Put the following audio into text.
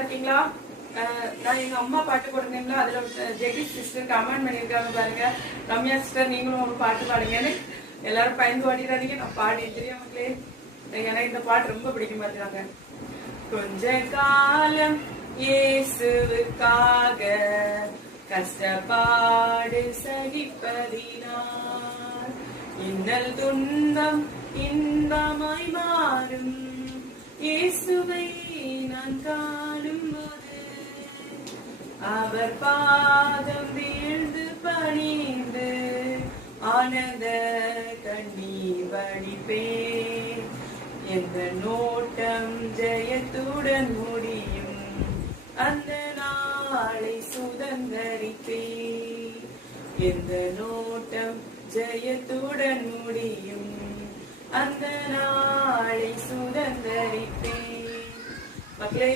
இருக்கீங்களா? நான் எங்க அம்மா பாட்டு போட்டிருந்தீங்களா, அதுல ஜெகதீஷ் சிஸ்டர் கமெண்ட் பண்ணியிருக்காங்க பாருங்க. ரம்யா சிஸ்டர் நீங்களும் ஒரு பாட்டு பாடுங்கன்னு. எல்லாரும் பயந்து ஓடிடாதீங்க, நான் பாடி தெரியும் மக்களே. எனக்கு இந்த பாட்டு ரொம்ப பிடிக்கும் பாத்துறாங்க. கொஞ்ச காலம் இயேசுவுக்காக கஷ்டப்பாடு சகிப்பதினால் இன்னல் துன்பம் இன்பமாய் மாறும். இயேசுவை நான் காணும் போது அவர் பாதம் வீழ்ந்து பணிந்து ஆனந்த கண்ணீர் வடிப்பேன். எந்த நோட்டம் ஜெயத்துடன் முடியும், அந்த நாளை சுதந்தரிப்பேன். எந்த நோட்டம் ஜெயத்துடன் முடியும், அந்த நாளை சுதந்தரிப்பேன். மக்களே,